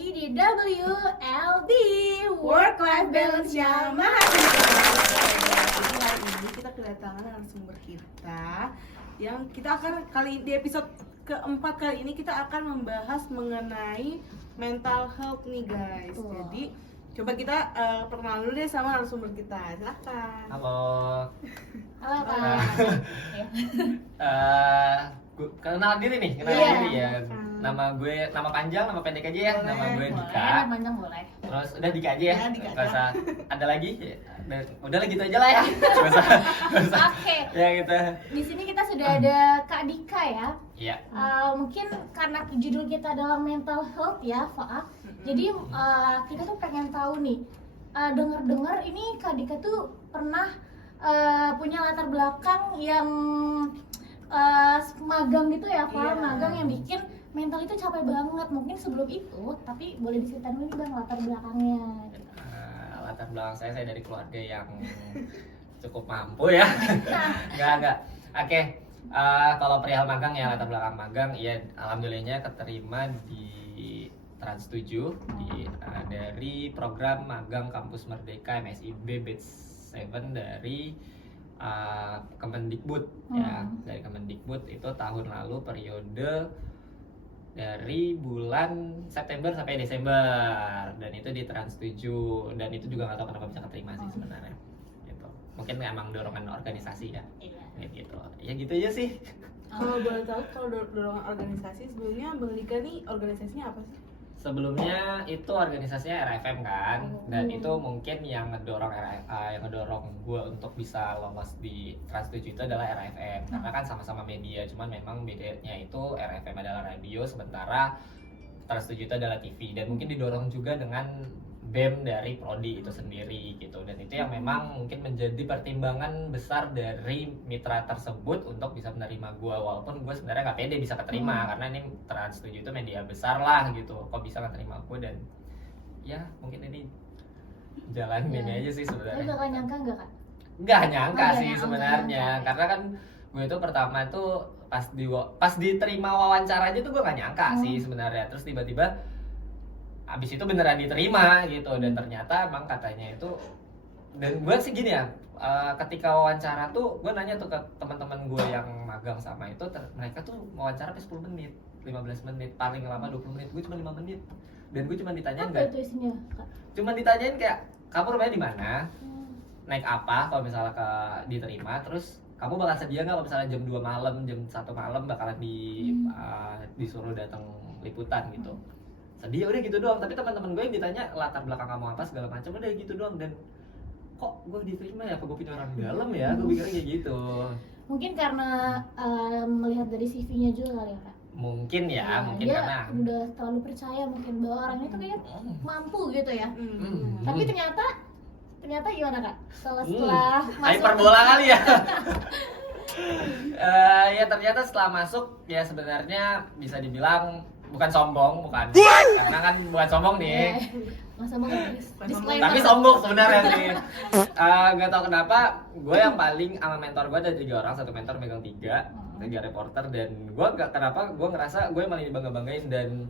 lagi di WLB Work Life Balance-nya Mahasiswa. Hari ini kita kedatangan narasumber kita yang kita akan di episode keempat kali ini kita akan membahas mengenai mental health nih guys. Jadi coba kita perkenalan dulu deh sama narasumber kita. Silakan. Halo. Halo Kak. Kenal diri nih, diri ya. Nama panjang, nama pendek aja ya. Boleh, Nama gue Boleh, Dika. panjang boleh. Terus udah Dika aja ya. Ya, Dika Nggak usah ada lagi. Udah lah gitu aja lah ya. Nggak usah. Oke. Ya gitu. Di sini kita sudah ada Kak Dika ya. Iya. Mungkin karena judul kita adalah mental health ya, Faak. Jadi kita tuh pengen tahu nih, dengar-dengar ini Kak Dika tuh pernah punya latar belakang yang magang gitu ya, Pak. Iya. Magang yang bikin mental itu capek banget. Mungkin sebelum itu, tapi boleh diceritain dulu nih Bang latar belakangnya. Latar belakang saya dari keluarga yang cukup mampu ya. Enggak. Oke. Kalau perihal magang ya, latar belakang magang ya, alhamdulillahnya keterima di Trans 7 dari program magang Kampus Merdeka MSIB Batch 7 dari Kemendikbud ya. Dari Kemendikbud itu tahun lalu periode dari bulan September sampai Desember, dan itu di Trans 7, dan itu juga nggak tahu kenapa bisa keterima sih sebenarnya gitu. Mungkin emang dorongan organisasi ya. Iya. Gitu. Ya gitu aja sih. Kalau boleh tahu, kalau dorongan organisasi sebelumnya Bang Dika nih organisasinya apa sih? Sebelumnya itu organisasinya RFM kan, dan itu mungkin yang ngedorong gue untuk bisa lolos di Trans 7 itu adalah RFM, karena kan sama-sama media, cuman memang bedanya itu RFM adalah radio, sementara Trans 7 itu adalah TV, dan mungkin didorong juga dengan BEM dari Prodi itu sendiri gitu, dan itu yang memang mungkin menjadi pertimbangan besar dari mitra tersebut untuk bisa menerima gue, walaupun gue sebenarnya nggak pede bisa keterima karena ini Trans 7 itu media besar lah gitu, kok bisa keterima gue, dan ya mungkin ini jalan ini aja sih Tapi sebenarnya. bakal nyangka nggak Kak? Nggak nyangka Nggak sih nyangka. sebenarnya, karena kan gue itu pertama tuh pas diterima wawancara aja tuh gue nggak nyangka sih sebenarnya, terus tiba-tiba abis itu beneran diterima gitu, dan ternyata emang katanya itu, dan gue sih gini ya, ketika wawancara tuh gue nanya tuh ke teman-teman gue yang magang sama itu, mereka tuh wawancara sampai 10 menit, 15 menit, paling lama 20 menit, gue cuma 5 menit, dan gue cuma ditanyain Apa itu isinya Kak? cuma ditanyain kayak kamu rumahnya di mana, naik apa kalau misalnya diterima, terus kamu bakal sedia nggak kalau misalnya jam 2 malam, jam 1 malam bakalan disuruh datang liputan gitu. Sedih udah gitu doang, tapi teman-teman gue yang ditanya latar belakang kamu apa segala macam udah gitu doang, dan kok gue diterima ya, apa gue punya orang dalam ya, gue pikirnya kayak gitu. Mungkin karena melihat dari CV-nya juga kali ya Kak? Mungkin ya, mungkin dia karena udah terlalu percaya mungkin bahwa orangnya tuh kayak mampu gitu ya. Hmm. Tapi ternyata gimana Kak? Setelah masuk hyperbola kali ya. Ya ternyata setelah masuk ya sebenarnya bisa dibilang bukan sombong, karena kan bukan sombong nih, Masa banget disclaimer. tapi sombong sebenarnya sih. Gak tau kenapa gue yang paling sama mentor gue ada 3 orang, satu mentor megang 3 reporter, dan gue kenapa gue ngerasa gue yang paling dibangga-banggain, dan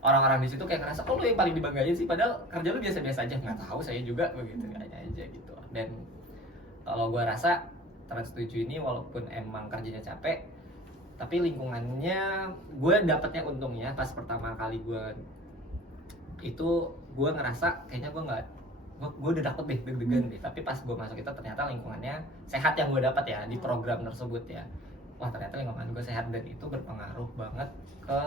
orang-orang di situ kayak ngerasa kok lu yang paling dibanggain sih, padahal kerja lu biasa-biasa aja. Nggak tahu, saya juga begitu aja gitu. Dan kalau gue rasa Trans 7 ini walaupun emang kerjanya capek, tapi lingkungannya gue dapetnya untungnya pas pertama kali gue ngerasa kayaknya gue udah dapet deh deg-degan deh, tapi pas gue masuk itu ternyata lingkungannya sehat yang gue dapat ya di program tersebut ya. Wah ternyata lingkungan gue sehat, dan itu berpengaruh banget ke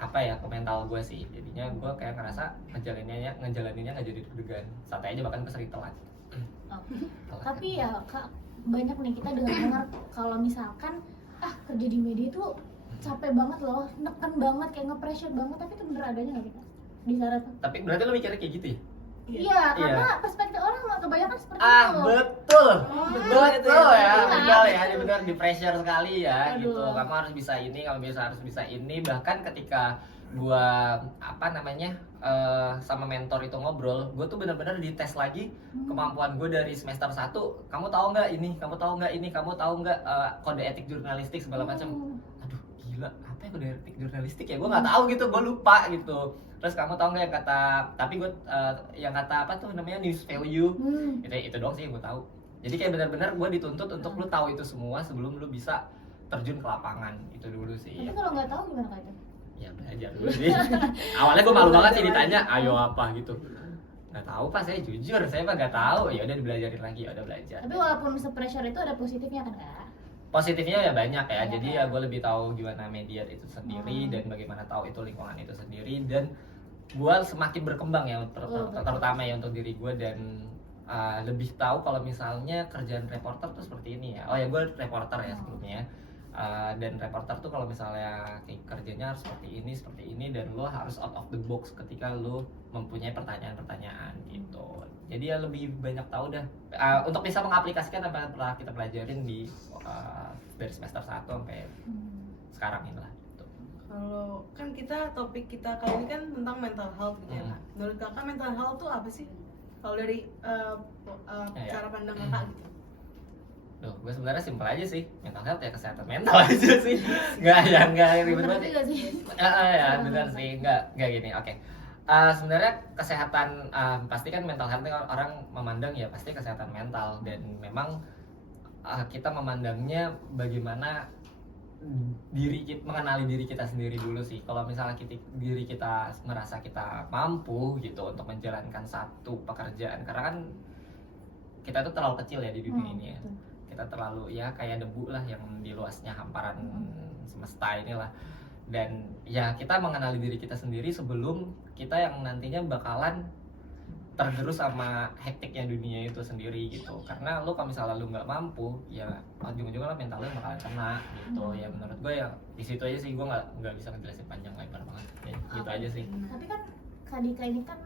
ke mental gue sih. Jadinya gue kayak ngerasa ngejalaninnya nggak jadi deg-degan, santai aja, bahkan gue sering telat. Tapi ya Kak, banyak nih kita dengar kalau misalkan kerja di media tuh capek banget loh, neken banget, kayak nge-pressure banget, tapi itu bener adanya nggak sih Kak? Di sana tuh? Tapi berarti lo mikirnya kayak gitu ya? Iya, karena perspektif orang kebanyakan seperti itu. Betul, betul ya, Betul. benar di pressure sekali ya. Aduh. Gitu. Kamu harus bisa ini, harus bisa ini. Bahkan ketika gua sama mentor itu ngobrol, gua tuh benar-benar dites lagi kemampuan gue dari semester 1. Kamu tahu nggak ini, kamu tahu nggak kode etik jurnalistik segala macam. Aduh, gila apa ya kode etik jurnalistik ya, gue nggak tahu gitu, gue lupa gitu. Terus kamu tahu nggak yang kata, tapi gue yang kata apa tuh namanya news value, itu doang sih yang gue tahu. Jadi kayak benar-benar gue dituntut untuk lu tahu itu semua sebelum lu bisa terjun ke lapangan, itu dulu sih. Tapi kalau nggak tahu gimana kak itu? Ya belajar dulu sih. Awalnya gue malu banget sih ditanya, ayo apa gitu. Nggak tahu Pak, saya jujur, saya mah nggak tahu. Ya udah dibelajarin lagi, ya udah belajar. Tapi walaupun se-pressure itu ada positifnya kan kak? Positifnya ya banyak ya. Banyak Jadi ya. ya gue lebih tahu gimana media itu sendiri dan bagaimana tahu itu lingkungan itu sendiri, dan gue semakin berkembang ya terutama ya untuk diri gue, dan lebih tahu kalau misalnya kerjaan reporter tuh seperti ini ya. Oh ya, gue reporter ya sebelumnya. Dan reporter tuh kalau misalnya kerjanya harus seperti ini dan lo harus out of the box ketika lo mempunyai pertanyaan-pertanyaan gitu. Jadi ya lebih banyak tahu dah untuk bisa mengaplikasikan apa yang telah kita pelajarin di dari semester 1 sampai sekarang inilah gitu. Kalau kan kita topik kita kali ini kan tentang mental health gitu ya Kak. Menurut kakak mental health tuh apa sih? Kalau dari cara pandang kakak gitu. Loh, gue sebenarnya simpel aja sih, mental health ya kesehatan mental aja sih. Nggak ribet banget. Ya benar sih, nggak gini. Oke. Sebenarnya kesehatan pasti kan mental health orang memandang ya pasti kesehatan mental, dan memang kita memandangnya bagaimana mengenali diri kita sendiri dulu sih. Kalau misalnya diri kita merasa kita mampu gitu untuk menjalankan satu pekerjaan, karena kan kita tuh terlalu kecil ya di dunia ini ya. Kita terlalu ya kayak debu lah yang di luasnya hamparan semesta inilah. Dan ya kita mengenali diri kita sendiri sebelum kita yang nantinya bakalan tergerus sama hektiknya dunia itu sendiri gitu. Karena lu kalau misalnya lu nggak mampu, ya ujung-ujungnya mental lu bakalan kena gitu. Ya menurut gue ya di situ aja sih, gue nggak bisa ngejelasin panjang lebar banget. Ya, gitu aja sih. Tapi kan Kak Dika ini kan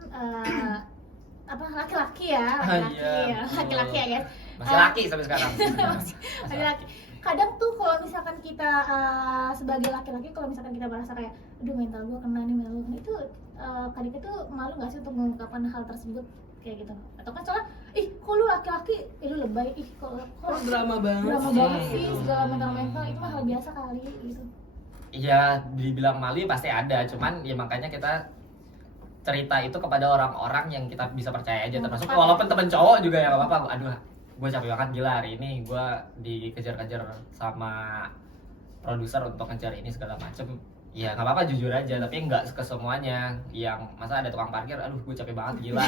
apa laki-laki ya, laki-laki ya guys. Masih laki sampai sekarang. Laki-laki. Kadang tuh kalau misalkan kita sebagai laki-laki, kalau misalkan kita merasa kayak aduh mental gue kena nih, mental gue kena, itu Kak Dika tuh malu gak sih untuk mengungkapkan hal tersebut kayak gitu? Atau kan soalnya kok lu laki-laki, lu lebay, kok drama banget sih segala mental itu mah hal biasa kali gitu. Iya, dibilang malu pasti ada, cuman ya makanya kita cerita itu kepada orang-orang yang kita bisa percaya aja, termasuk walaupun temen cowok juga ya gak apa-apa. Aduh, gue capek banget gila hari ini, gue dikejar-kejar sama produser untuk ngejar ini segala macem. Ya nggak apa-apa, jujur aja, tapi nggak ke semuanya. Yang masa ada tukang parkir, aduh gue capek banget gila,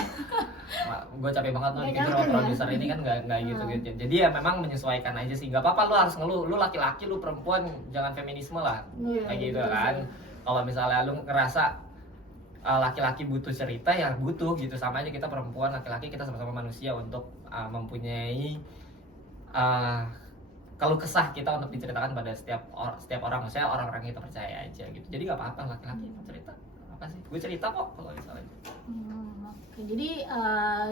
gue capek banget loh dikejar sama produser ini, kan nggak gitu. Jadi ya memang menyesuaikan aja sih, nggak apa-apa lu harus ngeluh, lu laki-laki, lu perempuan, jangan feminisme lah kayak gitu kan. Kalau misalnya lu ngerasa laki-laki butuh cerita, ya butuh gitu, sama aja kita perempuan, laki-laki, kita sama-sama manusia untuk mempunyai kalau kesah kita untuk diceritakan pada setiap orang, maksudnya orang-orang yang kita percaya aja gitu. Jadi nggak apa-apa laki-laki mau cerita, apa sih, gue cerita kok kalau misalnya. Oke, jadi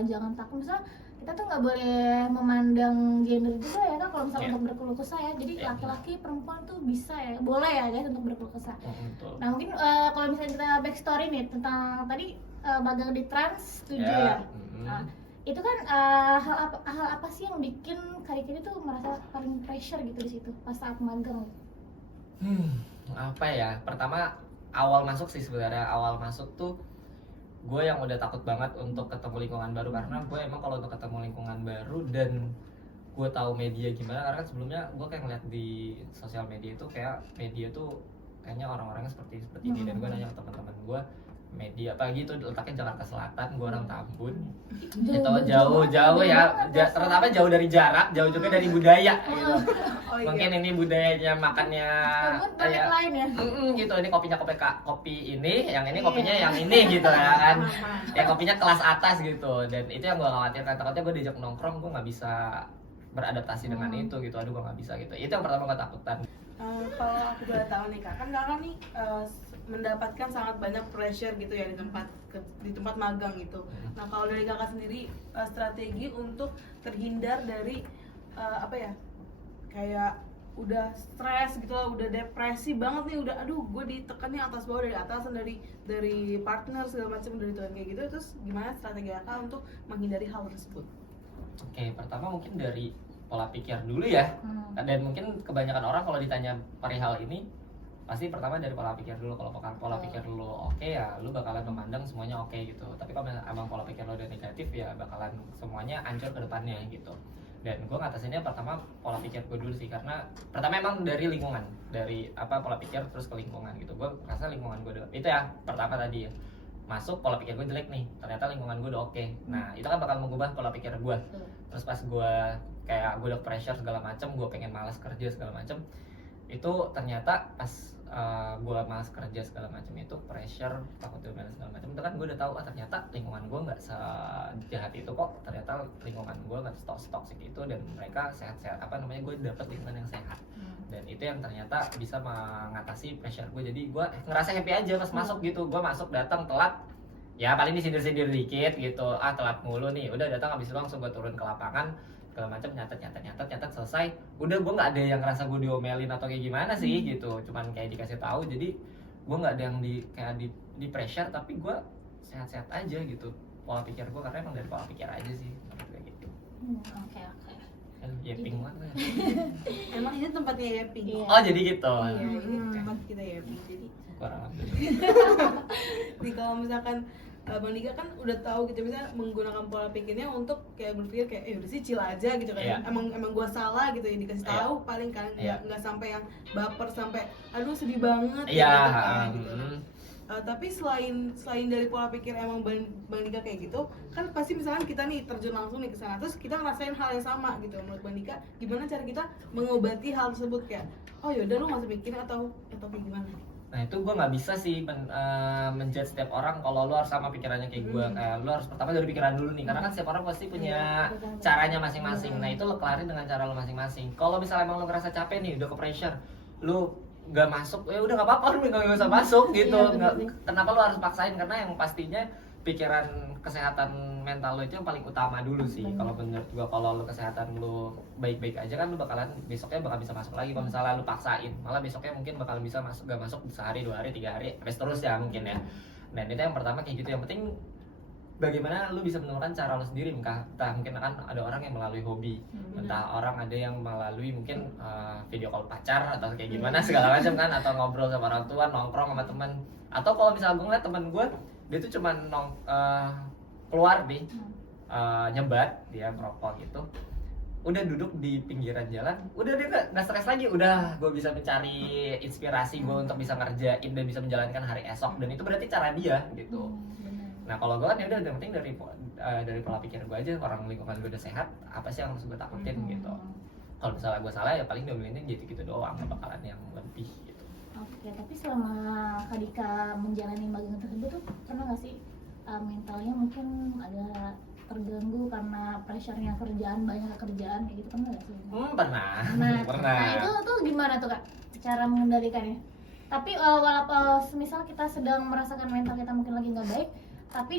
jangan takut, misalnya kita tuh nggak boleh memandang gender juga ya kan, kalau misalnya untuk berkeluh kesah ya. Jadi laki-laki perempuan tuh bisa ya, boleh ya guys untuk berkeluh kesah. Nah mungkin kalau misalnya kita backstory nih tentang tadi magang di Trans 7 ya. Itu kan hal apa sih yang bikin Kak Dika itu tuh merasa paling pressure gitu di situ pas saat magang? Apa ya? Pertama awal masuk sih sebenarnya, awal masuk tuh gue yang udah takut banget untuk ketemu lingkungan baru, karena gue emang kalau untuk ketemu lingkungan baru dan gue tahu media gimana, karena kan sebelumnya gue kayak ngeliat di sosial media itu kayak media tuh kayaknya orang-orangnya seperti ini, dan gue nanya ke teman-teman gue, media pagi itu letaknya Jakarta Selatan, gue orang Tambun, itu jauh ya, terutama jauh dari jarak, jauh juga dari budaya gitu. Mungkin ini budayanya makannya kayak lain ya, gitu, ini kopinya kopi ini, yang ini kopinya yang ini gitu ya kan, ya kopinya kelas atas gitu, dan itu yang gue khawatirkan, takutnya gue diajak nongkrong gue nggak bisa beradaptasi dengan itu gitu, aduh gue nggak bisa gitu, itu yang pertama gue takutan. Kalau aku boleh tahu nih kak, kan kakak nih mendapatkan sangat banyak pressure gitu ya di tempat magang gitu. Nah kalau dari kakak sendiri strategi untuk terhindar dari apa ya, kayak udah stres gitu lah, udah depresi banget nih, udah aduh gue ditekan nih atas bawah, dari atasan, dari partner segala macam, dari Tuhan kayak gitu, terus gimana strategi kakak untuk menghindari hal tersebut? Oke, pertama mungkin dari pola pikir dulu ya. Dan mungkin kebanyakan orang kalau ditanya perihal ini pasti pertama dari pola pikir dulu. Kalau pola pikir lu oke ya lu bakalan memandang semuanya oke gitu. Tapi kalau emang pola pikir lu udah negatif ya bakalan semuanya hancur ke depannya gitu. Dan gue ngatasinnya pertama pola pikir gue dulu sih, karena pertama emang dari lingkungan, dari pola pikir terus ke lingkungan gitu. Gue rasa lingkungan gue itu ya pertama tadi ya, masuk pola pikir gue jelek nih, ternyata lingkungan gue udah oke. Nah itu kan bakal mengubah pola pikir gue. Terus pas gue kayak gue udah pressure segala macem, gue pengen malas kerja segala macem, itu ternyata pas gue malas kerja segala macam itu pressure, takut diomelin segala macam, itu kan gue udah tahu ternyata lingkungan gue nggak sejahat itu kok, ternyata lingkungan gue nggak toxic itu, dan mereka sehat-sehat gue dapet lingkungan yang sehat. Dan itu yang ternyata bisa mengatasi pressure gue. Jadi gue ngerasa happy aja pas masuk gitu. Gue masuk datang telat ya paling disindir-sindir dikit gitu, telat mulu nih, udah datang habis itu langsung gue turun ke lapangan segala macam, nyatet selesai, udah gue nggak ada yang ngerasa gue diomelin atau kayak gimana sih gitu, cuman kayak dikasih tahu. Jadi gue nggak ada yang di pressure, tapi gue sehat-sehat aja gitu pola pikir gue, karena emang dari pola pikir aja sih kayak gitu. Oke. Yapping banget. Emang ini tempatnya Yapping. Iya. Oh jadi gitu. Iya, ini tempat kita Yapping. Jadi Kurang kalau misalkan Bang Dika kan udah tahu gitu, misalnya menggunakan pola pikirnya untuk kayak berpikir kayak udah sih chill aja gitu kan. Iya. Emang gua salah gitu ya, dikasih Iya. tahu paling kan Iya. nggak sampai yang baper sampai aduh sedih banget Iya. gitu kan, gitu. Tapi selain dari pola pikir emang Bang Dika kayak gitu kan, pasti misalkan kita nih terjun langsung nih ke sana, terus kita ngerasain hal yang sama gitu. Menurut Bang Dika gimana cara kita mengobati hal tersebut, kayak oh yaudah lu nggak usah mikirin atau kayak gimana? Nah itu gue nggak bisa sih menjudge setiap orang kalau lu harus sama pikirannya kayak gue. Kayak lu harus pertama dari pikiran dulu nih, karena kan setiap orang pasti punya caranya masing-masing. Nah itu lu kelarin dengan cara lu masing-masing. Kalau misalnya emang lu ngerasa capek nih, udah ke pressure, lu nggak masuk, ya udah nggak apa-apa, lu nggak usah masuk gitu. Kenapa lu harus paksain? Karena yang pastinya pikiran kesehatan mental lo itu yang paling utama dulu sih. Kalau menurut gua, kalau lo kesehatan lo baik-baik aja kan lo bakalan besoknya bakal bisa masuk lagi. Kalau misalnya lo paksain, malah besoknya mungkin bakal bisa masuk, gak masuk sehari, 2 hari, 3 hari, sampai terus ya mungkin ya. Dan itu yang pertama kayak gitu. Yang penting bagaimana lo bisa menemukan cara lo sendiri. Entah mungkin kan ada orang yang melalui hobi, entah orang ada yang melalui mungkin video call pacar atau kayak gimana segala macam kan, atau ngobrol sama orang tua, nongkrong sama teman. Atau kalau misalnya gue ngeliat teman gue, dia tuh cuman keluar nih nyebat, dia ngerokok gitu, udah duduk di pinggiran jalan, udah dia nggak stres lagi, udah gue bisa mencari inspirasi gue untuk bisa ngerjain dan bisa menjalankan hari esok, dan itu berarti cara dia gitu. Nah kalau gue kan ya udah, yang penting dari pola pikir gue aja, orang lingkungan gue udah sehat, apa sih yang harus gue takutin gitu. Kalau misalnya gue salah ya paling diomelinnya jadi gitu doang, gak bakalan yang lebih gitu. Oke, tapi selama Kak Dika menjalani magang tersebut tuh pernah nggak sih mentalnya mungkin ada terganggu karena pressure-nya kerjaan, banyak kerjaan kayak gitu, pernah nggak sih? Pernah. Nah itu tuh gimana tuh Kak cara mengendalikannya? Tapi walaupun misal kita sedang merasakan mental kita mungkin lagi nggak baik, tapi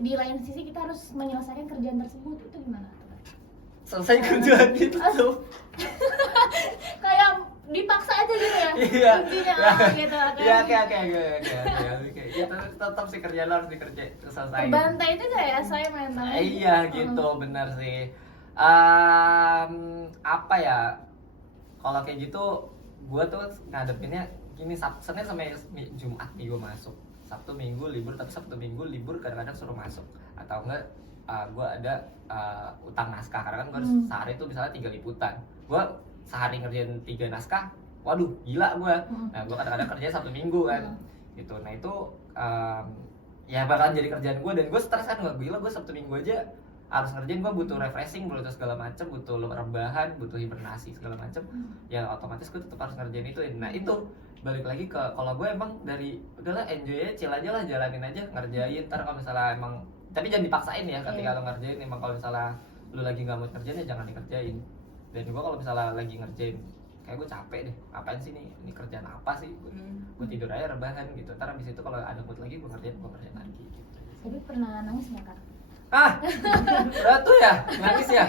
di lain sisi kita harus menyelesaikan kerjaan tersebut, itu gimana tuh Kak? Selesai kerjaan itu Kayak dipaksa aja gitu ya? Iya. Kuncinya gitu. Iya, oke. Ya tetap sih kerja lo harus dikerjain, selesai. Bantai itu gak ya saya mentalnya? Iya gitu, benar sih. Apa ya? Kalau kayak gitu, gue tuh ngadepinnya gini, Senin sampai Jumat nih gue masuk. Sabtu Minggu libur, tapi Sabtu Minggu libur kadang-kadang suruh masuk. Atau enggak gue ada utang naskah, karena kan gue harus sehari tuh misalnya 3 liputan. Gue sehari ngerjain 3 naskah, waduh gila gue. Nah gue kadang-kadang kerja Sabtu Minggu kan gitu. Nah itu ya bakalan jadi kerjaan gue, dan gue stres kan, gue gila, gue Sabtu Minggu aja harus ngerjain, gue butuh refreshing, butuh segala macem, butuh rebahan, butuh hibernasi segala macem, ya otomatis gue tetap harus ngerjain itu. Nah itu balik lagi ke kalau gue emang dari udahlah enjoy aja, chill aja lah, jalanin aja, ngerjain. Ntar kalau misalnya emang, tapi jangan dipaksain ya ketika lo ngerjain. Emang kalau misalnya lu lagi nggak mau ngerjain ya jangan dikerjain. Dan gue kalau misalnya lagi ngerjain kayak gue capek deh, apain sih ini kerjaan apa sih, gue tidur aja rebahan gitu. Ntar abis itu kalau ada mood lagi gue ngerjain lagi gitu. Tapi pernah nangis nggak Kak? Udah tuh ya, nangis ya.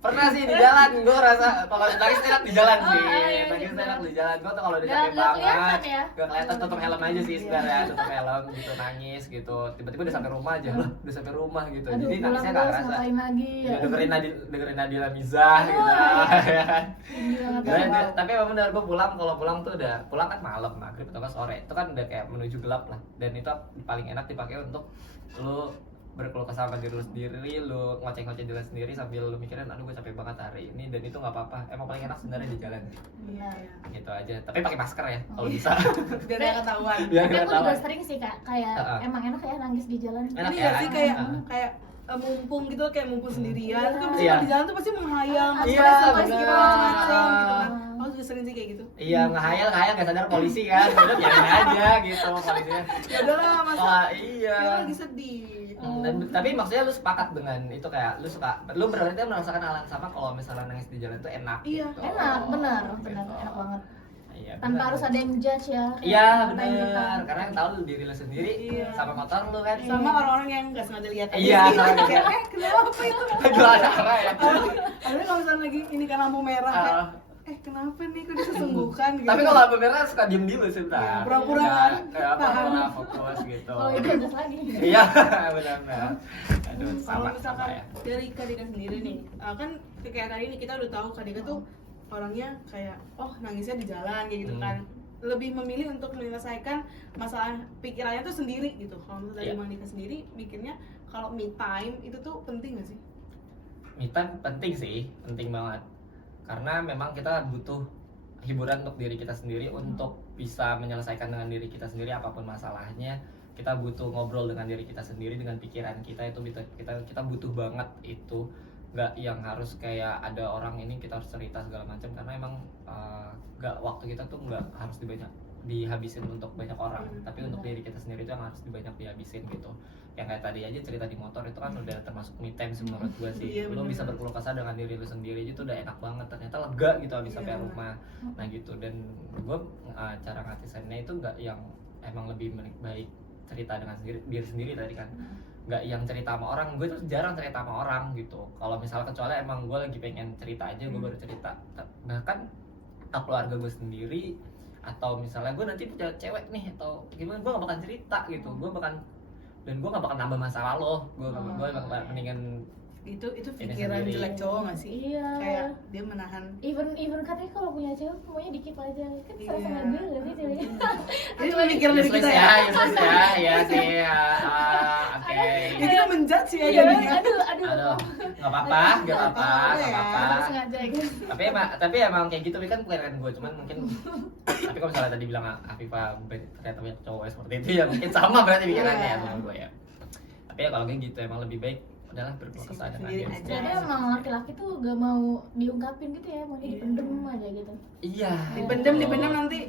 Pernah sih di jalan, gue rasa kalau nangis enak di jalan sih. iya, Nangis iya. enak di jalan. Gue tuh kalau udah Nggak capek banget, kelihatan ya? gak kelihatan, tutup helm aja sih sebenarnya, tutup helm gitu, nangis gitu. Tiba-tiba udah sampai rumah aja, loh, udah sampai rumah gitu. Aduh, Jadi pulang nangisnya nggak bos, kerasa. ngapain lagi ya? Dengerin Nadila Mizah gitu. Iya, nggak Gila, tahu. tapi emang benar gue kalau pulang tuh udah pulang kan malam maghrib atau nggak sore itu kan udah kayak menuju gelap lah, dan itu paling enak dipakai untuk lu berkeluh kesah sama diri lu sendiri, lu ngoceh-ngoceh diri lu sendiri sambil lu mikirin aduh gue capek banget hari ini, dan itu nggak apa-apa, emang paling enak sebenarnya di jalan Iya. gitu aja, tapi pakai masker ya kalau bisa. Biar nggak ketahuan. Biar Tapi nggak aku juga ketahuan. sering sih kak, kayak emang enak ya nangis di jalan. Enak Ini ya? nggak sih kayak Heeh. mumpung gitu, kayak mumpung sendirian. Terus kan Iya. di jalan tuh pasti menghayal. Iya, macam-macam, bener. macam-macam gitu kan. Aku juga sering sih kayak gitu. Iya, ngehayal nggak sadar polisi kan, udah biarin aja gitu polisinya. Ya udahlah masa. Oh iya. Dia lagi sedih. Tapi maksudnya lu sepakat dengan itu, kayak lu berarti merasakan hal yang sama kalau misalnya nangis di jalan itu enak. Iya. gitu. Enak, benar, Gitu. benar, enak banget. Iya, Tanpa benar. harus ada yang judge ya. Iya Ngapain kita. benar, karena yang tahu lu diri lu sendiri Iya. sama motor lu kan. Sama orang-orang yang nggak sengaja lihat. aja Iya, sih. sama Kayak, kenapa itu? Dua cara ya. Ada kalau misalnya lagi ini kan lampu merah kayak, kenapa nih kok disesungguhkan gitu. Tapi kalau lampu merah suka diem dulu sih, bentar. Iya, pura-pura Nggak- kan. nggak Paham. pura-pura fokus gitu. Kalau itu gas lagi. Iya, benar-benar. Aduh, Kalau sama misalkan ya. dari Kadika sendiri nih, kan kayak tadi nih kita udah tahu Kadika tuh orangnya kayak nangisnya di jalan kayak gitu kan. Lebih memilih untuk menyelesaikan masalah pikirannya tuh sendiri gitu. Kalau misalnya dari Iya. Mandika sendiri mikirnya kalau me time itu tuh penting gak sih? Me time penting sih, penting banget. Karena memang kita butuh hiburan untuk diri kita sendiri, untuk bisa menyelesaikan dengan diri kita sendiri apapun masalahnya. Kita butuh ngobrol dengan diri kita sendiri, dengan pikiran kita, itu kita butuh banget itu. Nggak yang harus kayak ada orang ini kita harus cerita segala macam, karena emang nggak, waktu kita tuh nggak harus dihabisin untuk banyak orang, tapi untuk diri kita sendiri itu yang harus dihabisin gitu. Yang kayak tadi aja cerita di motor itu kan udah termasuk me time sih menurut gue sih. Iya, Lu bener. bisa berkeluh kesah dengan diri lu sendiri aja tuh udah enak banget, ternyata lega gitu habis sampai Iya. rumah. Nah gitu, dan gue cara ngatisinnya itu nggak yang emang lebih baik cerita dengan diri sendiri tadi kan, nggak yang cerita sama orang. Gue tuh jarang cerita sama orang gitu, kalau misalnya kecuali emang gue lagi pengen cerita aja, gue baru cerita. Bahkan keluarga gue sendiri, atau misalnya gue nanti punya cewek nih atau gimana, gue gak bakal cerita gitu. Dan gue gak bakal nambah masalah loh. Gue bakal mendingan Itu Ini pikiran sendiri. jelek cowok gak sih? Iya. Kayak dia menahan. Even katanya kalau punya cewek maunya dikit aja kan, Iya. sama-sama gue gak sih ceweknya. Ini pemikiran dari kita ya. useless ya sih ya. Oke. Ini kita menjudge ya Iya, jadinya. aduh. Nggak apa-apa, nggak apa-apa, nggak Ya. apa-apa. Harus sengaja gitu. Tapi emang kayak gitu kan pikiran gue, cuman mungkin tapi kalau misalnya tadi bilang Afifah ternyata banyak cowok seperti itu ya mungkin sama berarti pikirannya ya menurut gue ya. Tapi ya kalau kayak gitu emang lebih baik adalah berkeluh kesah dengan Sendiri diri aja. sendiri. Jadi emang laki-laki tuh gak mau diungkapin gitu ya, maunya dipendem aja gitu. Iya. Dipendem nanti.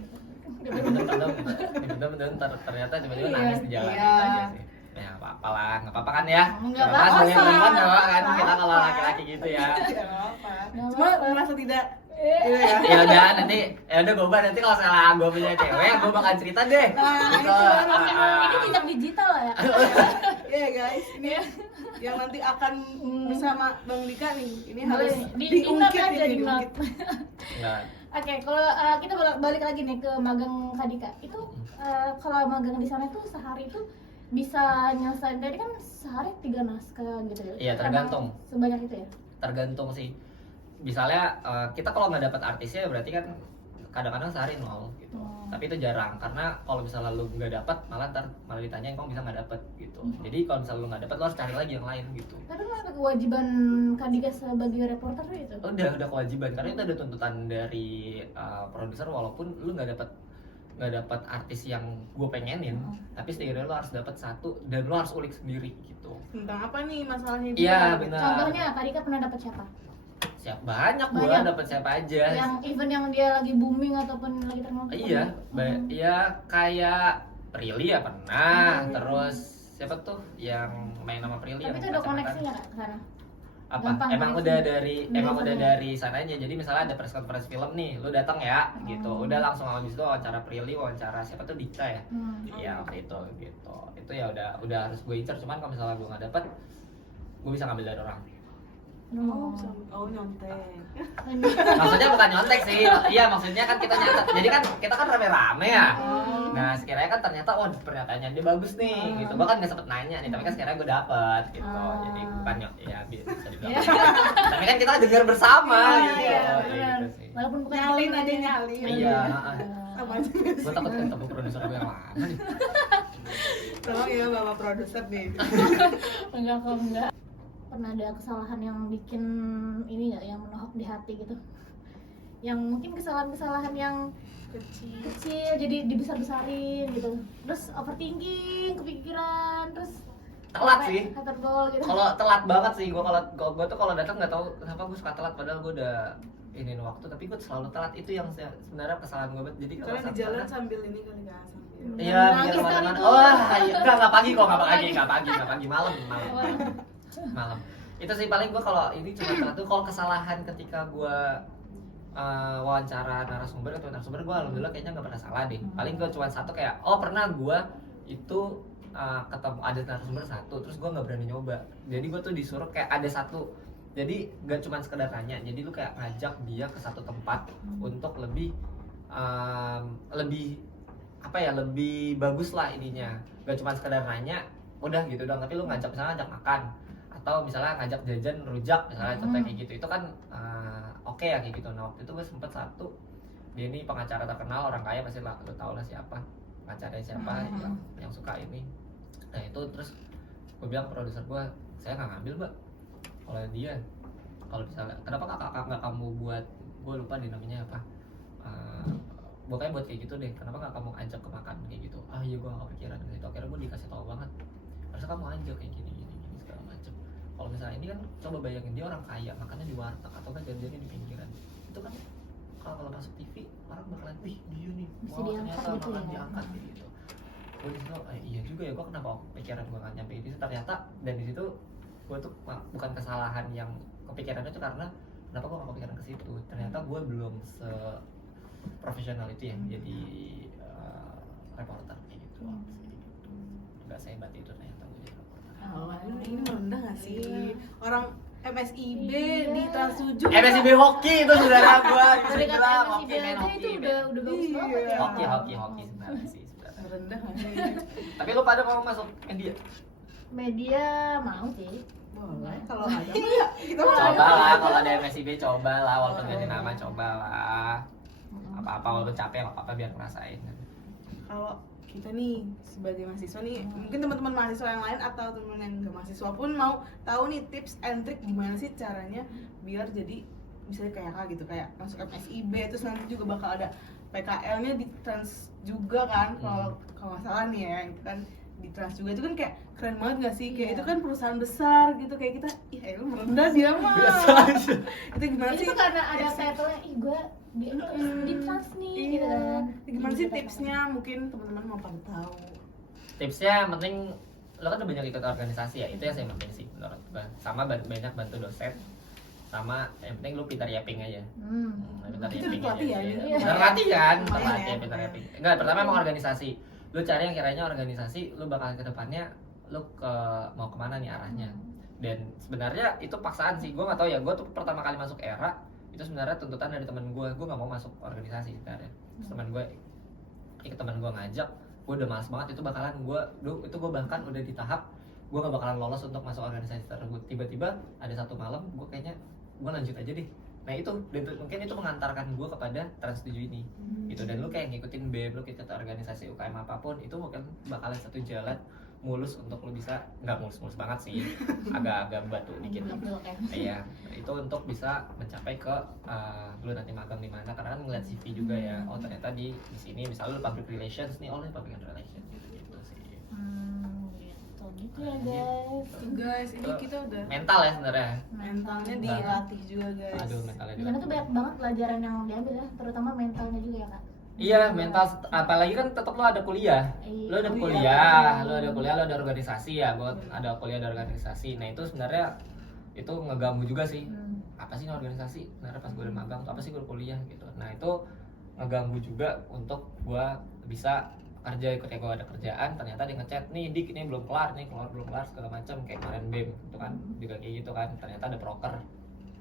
Dipendem ternyata tiba-tiba Iya. nangis di jalan Iya. gitu aja sih. Ya nggak apa-apa lah, nggak apa-apa kan ya? Nggak Nggak apa-apa, apa-apa. sebagai perempuan nggak apa-apa kan, Nggak kita kalau apa-apa. laki-laki gitu ya. Tidak apa. Nggak Cuma apa-apa. merasa tidak. Eh. Gitu ya. Ya udah nanti, gue nanti kalau salah gue punya cewek, gue bakal cerita deh. Nah, Gitu. itu baru. Ini jejak digital lah ya. Iya guys, ini yang nanti akan bersama Bang Dika nih. Ini harus Di note diungkit aja ini, di note. Nggak. Oke, kalau kita balik lagi nih ke magang Kadika. Itu kalau magang di sana tuh sehari itu bisa nyelesain, tadi kan sehari 3 naskah gitu ya. Iya, tergantung. Emang sebanyak itu ya. Tergantung sih. Misalnya kita kalau nggak dapat artisnya berarti kan kadang-kadang sehari 0 gitu. Tapi itu jarang, karena kalau misalnya lu nggak dapat malah ditanyain kok bisa nggak dapat gitu. Jadi kalau misalnya lu nggak dapat lu harus cari lagi yang lain gitu. Tapi kan ada kewajiban Kadika sebagai reporter tuh itu. Udah kewajiban, karena itu ada tuntutan dari produser, walaupun lu nggak dapat artis yang gue pengenin, tapi setidaknya lu harus dapat satu dan lu harus ulik sendiri gitu. Tentang apa nih masalahnya? Iya, dia? benar. Contohnya Kadika pernah dapat siapa? Banyak gue Banyak. dapat siapa aja. Yang event yang dia lagi booming ataupun lagi terkenal. Iya, ya kayak Prilly ya pernah, terus siapa tuh yang main nama Prilly? Tapi yang itu ada pacaran? koneksinya nggak ke sana? Apa? Gampang Emang koneksinya. udah Gampang. dari sananya. Jadi misalnya ada press conference film nih, lu datang ya, gitu. Udah langsung habis itu wawancara Prilly, wawancara siapa tuh Dika ya? Iya waktu itu gitu. Itu ya udah harus gue incer. Cuman kalau misalnya gue nggak dapet, gue bisa ngambil dari orang. Oh nyontek. Maksudnya bukan nyontek sih, iya maksudnya kan kita nyatet, jadi kan kita kan rame-rame ya. Nah sekiranya kan ternyata oh pernyataannya dia bagus nih, gitu. Gua kan nggak sempet nanya nih, tapi kan sekiranya gue dapet gitu. Jadi bukan ya bisa dibilang. Tapi kan kita dengar bersama gitu. Gitu sih. Walaupun bukan Nyalin kita aja nanya. nyalin. Iya. Sama aja. Gue takut ketemu produser gue yang mana nih. Tolong ya bapak produser nih. Enggak kok enggak. Pernah ada kesalahan yang bikin ini nggak, yang menohok di hati gitu? Yang mungkin kesalahan-kesalahan yang kecil jadi dibesar-besarin gitu. Terus overthinking, kepikiran, terus Telat sampai sih. hyperbol gitu. Kalau telat banget sih, gue tuh kalau datang nggak tahu kenapa gue suka telat, padahal gue udah ini waktu, tapi gue selalu telat. Itu yang sebenarnya kesalahan gue. Jadi kalau Karena di jalan sambil ini kali kan sambil. iya Nangis biar kan kemana-mana. itu. Oh iya, nggak pagi kok, nggak pagi, malam. Itu sih paling gue kalau ini cuma telat tuh kalau kesalahan ketika gue wawancara narasumber atau narasumber, gue alhamdulillah kayaknya nggak pernah salah deh. Paling gue cuma satu kayak pernah gue itu ketemu ada narasumber satu, terus gue nggak berani nyoba. Jadi gue tuh disuruh kayak ada satu, jadi gak cuma sekedar nanya, jadi lu kayak ngajak dia ke satu tempat untuk lebih apa ya, lebih bagus lah ininya. Gak cuma sekedar nanya udah gitu doang, tapi lu ngajak misalnya ngajak makan atau misalnya ngajak jajan rujak misalnya, contoh kayak gitu. Itu kan oke ya kayak gitu. Nah waktu itu gue sempet satu, dia ini pengacara terkenal, orang kaya pasti lah lu tau lah siapa pengacaranya siapa, yang suka ini. Nah itu terus gue bilang ke produser gue, saya nggak ngambil mbak kalau dia, kalau misalnya kenapa nggak kamu buat, gue lupa deh namanya apa, pokoknya buat kayak gitu deh, kenapa nggak kamu ajak ke makan kayak gitu. Iya gue nggak kepikiran ke situ. Akhirnya gue dikasih tahu banget, harusnya kamu ajak kayak gini segala macem. Kalau misalnya ini kan coba bayangin dia orang kaya makannya di warteg atau kan jajan di pinggiran, itu kan kalau masuk TV orang bakalan wih dia nih, Bisa wah diangkat ternyata gitu makan ya. diangkat kayak gitu. Gue disitu iya juga ya, gue kenapa pikiran gue nggak nyampe itu ternyata. Dan di situ gue tuh bukan kesalahan yang kepikirannya itu karena kenapa gue gak kepikiran ke situ, ternyata gue belum se profesional itu ya jadi reporter kayak gitu. Nggak sehebat itu ternyata gue jadi reporter. Ini merendah gak sih? Orang MSIB di Trans 7. MSIB hoki itu saudara gue bisa Dari bilang kata hoki MSIB men, aja hoki itu men. udah bagus banget ya. Hoki sebenarnya sih sebenarnya. Merendah gak sih? Tapi lu pada mau masuk media? Media mau sih. Boleh, kalau ada mah ya kita mau Coba lah, kalau ada MSIB coba lah, walaupun ganti nama coba lah. Apa-apa walaupun capek apa-apa biar ngerasain. Kalau kita nih sebagai mahasiswa nih, mungkin teman-teman mahasiswa yang lain atau teman yang gak mahasiswa pun mau tahu nih tips and trick gimana sih caranya biar jadi misalnya kayak Kak gitu, kayak masuk MSIB, terus nanti juga bakal ada PKL-nya di Trans juga kan, kalau nggak salah nih ya, itu kan di Trans juga itu kan kayak keren banget gak sih, kayak itu kan perusahaan besar gitu, kayak kita lu merendah dia mah itu gimana sih? Itu karena ada title-nya, gue di Trans nih gitu kan. Gimana sih tipsnya, mungkin teman-teman mau pada tahu. Tipsnya yang penting lo kan udah banyak ikut organisasi ya, itu yang saya penting sih menurut gue. Sama banyak bantu dosen, sama yang penting lu pintar yapping aja. Pintar Itu yapping dilatih aja. ya, Iya. Pintar latihan, Lumayan terlatih ya. pintar yapping. Enggak, pertama emang organisasi. Lu cari yang kiranya organisasi, lu bakal ke depannya lu mau kemana nih arahnya. Dan sebenarnya itu paksaan sih, gue nggak tahu ya. Gue tuh pertama kali masuk era itu sebenarnya tuntutan dari teman gue nggak mau masuk organisasi sebenarnya. Terus teman gue ngajak, gue udah malas banget, itu bakalan gue bahkan udah di tahap gue nggak bakalan lolos untuk masuk organisasi tersebut. Tiba-tiba ada satu malam gue kayaknya gue lanjut aja deh. Nah itu mungkin itu mengantarkan gue kepada Trans 7 ini gitu. Dan lu kayak ngikutin BEM, lu ikut organisasi UKM apapun, itu mungkin bakalan satu jalan mulus untuk lu bisa, nggak mulus banget sih, agak batu dikit. Iya, itu untuk bisa mencapai ke lu nanti magang di mana, karena kan ngeliat CV juga ya. Oh ternyata di sini misalnya lu public relations nih, lu public relations gitu sih. Gitu ya guys. Ini kita udah Mental ya sebenarnya. mentalnya dilatih juga guys. Aduh, mentalnya Di sana tuh banyak banget pelajaran yang diambil ya, terutama mentalnya juga ya kak. Iya, mental, apalagi kan tetap lo ada kuliah. Lo ada kuliah, lo ada organisasi ya, buat ada kuliah, ada organisasi. Nah, itu sebenarnya itu ngeganggu juga sih. Apa sih organisasi? Sebenarnya pas gue udah magang, apa sih gue kuliah gitu. Nah, itu ngeganggu juga untuk gue bisa kerja, ketika gue ada kerjaan ternyata dia ngechat nih Dik, ini belum kelar segala macam, kayak kemarin BEM itu kan juga kayak gitu kan, ternyata ada proker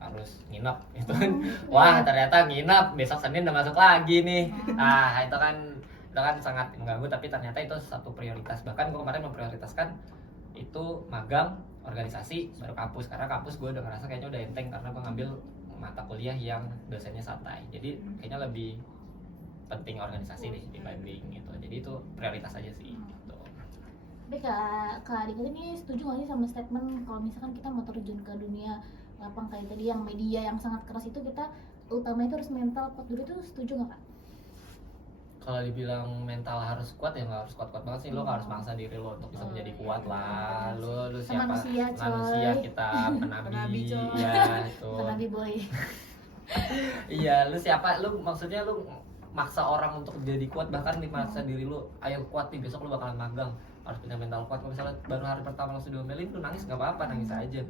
harus nginep gitu kan. Wah ternyata nginep, besok Senin udah masuk lagi nih. Nah itu kan sangat mengganggu, tapi ternyata itu satu prioritas. Bahkan gue kemarin memprioritaskan itu magang, organisasi, baru kampus. Karena kampus gue udah ngerasa kayaknya udah enteng karena gue ngambil mata kuliah yang dosennya santai. Jadi kayaknya lebih penting organisasi deh dibanding gitu. Jadi itu prioritas aja sih gitu. Tapi Kak Dika ini setuju nggak sih sama statement kalau misalkan kita mau terjun ke dunia lapang kayak tadi yang media yang sangat keras itu, kita utamanya itu harus mental kuat dulu, itu setuju nggak Kak? Kalau dibilang mental harus kuat ya nggak harus kuat-kuat banget sih. Lo nggak harus maksa diri lo untuk bisa menjadi kuat lah. Lo siapa? Manusia, coy. Manusia, kita Penabi, penabi coy. ya itu. Nabi boy. Iya, lu siapa? Lu maksudnya lu maksa orang untuk jadi kuat, bahkan dimaksa diri lu, ayo kuat nih besok lu bakalan magang, harus punya mental kuat. Kalau misalnya baru hari pertama langsung diomelin, lu nangis nggak apa-apa, nangis aja.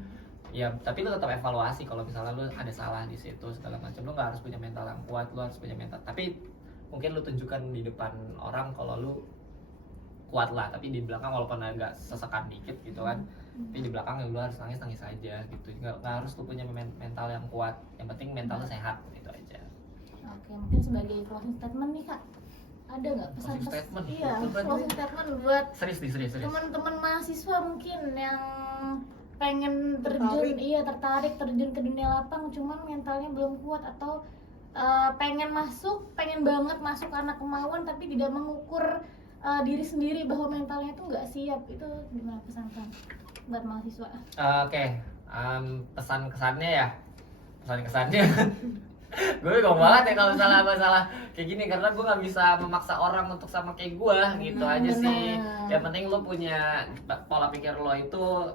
Ya, tapi lu tetap evaluasi kalau misalnya lu ada salah di situ segala macam. Lu nggak harus punya mental yang kuat, lu harus punya mental. Tapi mungkin lu tunjukkan di depan orang kalau lu kuat lah, tapi di belakang walaupun agak sesekan dikit gitu kan. Tapi di belakang ya lu harus nangis aja gitu. Nggak harus lu punya mental yang kuat. Yang penting mental lu sehat gitu aja. Oke, mungkin sebagai closing statement nih Kak, ada nggak pesan Closing statement? Iya, Betul, closing statement buat Serius. teman-teman mahasiswa mungkin yang pengen tertarik terjun ke dunia lapang, cuman mentalnya belum kuat, atau pengen banget masuk karena kemauan tapi tidak mengukur diri sendiri bahwa mentalnya itu nggak siap. Itu gimana pesan kan buat mahasiswa? Oke, pesan kesannya gue bingung banget ya kalau masalah kayak gini, karena gue nggak bisa memaksa orang untuk sama kayak gue gitu aja sih. Yang penting lo punya pola pikir lo itu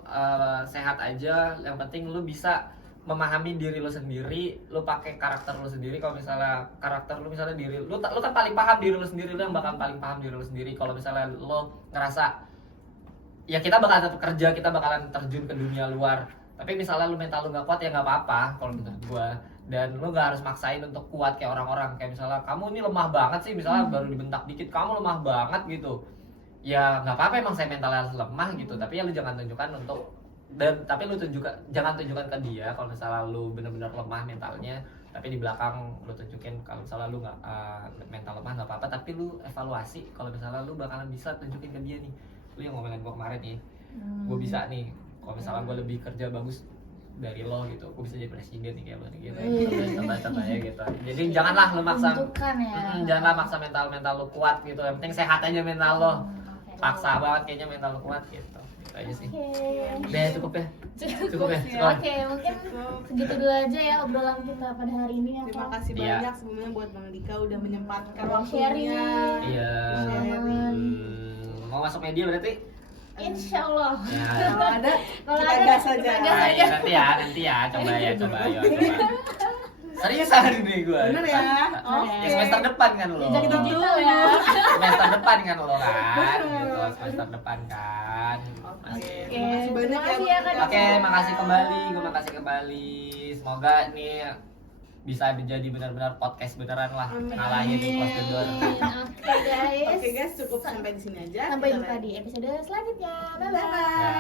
sehat aja. Yang penting lo bisa memahami diri lo sendiri, lo pakai karakter lo sendiri. Kalau misalnya karakter lo, misalnya diri lo kan paling paham diri lo sendiri, lo yang bakal paling paham diri lo sendiri. Kalau misalnya lo ngerasa ya kita bakalan tetap kerja, kita bakalan terjun ke dunia luar, tapi misalnya lo mental lo nggak kuat ya nggak apa-apa kalau menurut gue. Dan lu gak harus maksain untuk kuat kayak orang-orang. Kayak misalnya kamu ini lemah banget sih, misalnya baru dibentak dikit kamu lemah banget gitu. Ya nggak apa-apa, emang saya mentalnya lemah gitu, tapi ya lu jangan tunjukkan tapi lu jangan tunjukkan ke dia kalau misalnya lu benar-benar lemah mentalnya, tapi di belakang lu tunjukin kalau misalnya lu nggak mental lemah nggak apa-apa, tapi lu evaluasi kalau misalnya lu bakalan bisa tunjukin ke dia nih, lu yang ngomelin gua kemarin nih, gua bisa nih kalau misalnya gua lebih kerja bagus dari lo gitu, gue bisa jadi presiden nih kayak lo nih gitu, coba ya gitu. Jadi janganlah lo maksa, janganlah maksa mental lo kuat gitu. Yang penting sehat aja mental lo. Paksa banget kayaknya mental lo kuat gitu. Gitu aja sih. Udah cukup ya. Oke, mungkin segitu dulu aja ya obrolan kita pada hari ini. Terima kasih banyak sebelumnya buat Bang Dika udah menyempatkan waktunya. Sharing. Iya. Mau masuk media berarti? Insya Allah. Ya. Kalau ada gas aja. Nanti ya, coba ayo. Seriusan nih gue. Bener ya? Ya, semester depan kan lo. Digital ya. Semester depan kan lo kan. Gitu, semester depan kan. Terima kasih banyak ya. Oke, makasih kembali. Semoga nih bisa menjadi benar-benar podcast beneran lah, ngalahin di Close the Door. Oke guys, cukup sampai di sini aja. Sampai jumpa di episode selanjutnya. Bye bye.